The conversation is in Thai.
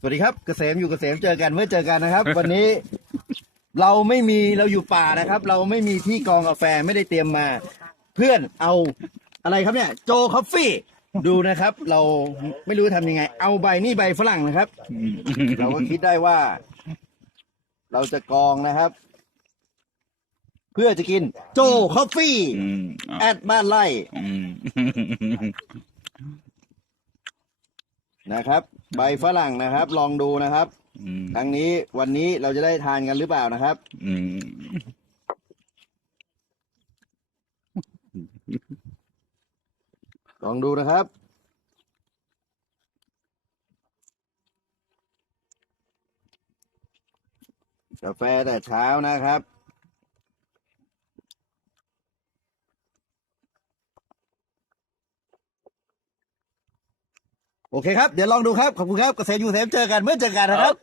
สวัสดีครับเกษมอยู่เกษมเจอกันเมื่อเจอกันนะครับ วันนี้เราไม่มีเราอยู่ป่านะครับ เราไม่มีที่กรองกาแฟไม่ได้เตรียมมา เพื่อนเอาอะไรครับเนี่ย โจคอฟฟี่ ดูนะครับ เราไม่รู้ทำยังไง เอาใบนี่ใบฝรั่งนะครับ เราก็คิดได้ว่า เราจะกรองนะครับ เพื่อจะกินโจคอฟฟี่อืมแอดบ้านไร่อืม นะครับ ใบฝรั่งนะครับ ลองดูนะครับอืมครั้งนี้วันนี้เราจะได้ทานกันหรือเปล่านะครับ อืมลองดูนะครับ กาแฟแต่เช้านะครับ โอเคครับ เดี๋ยวลองดูครับ ขอบคุณครับ เกษตรยูเซฟเจอกันเมื่อเจอกันนะครับ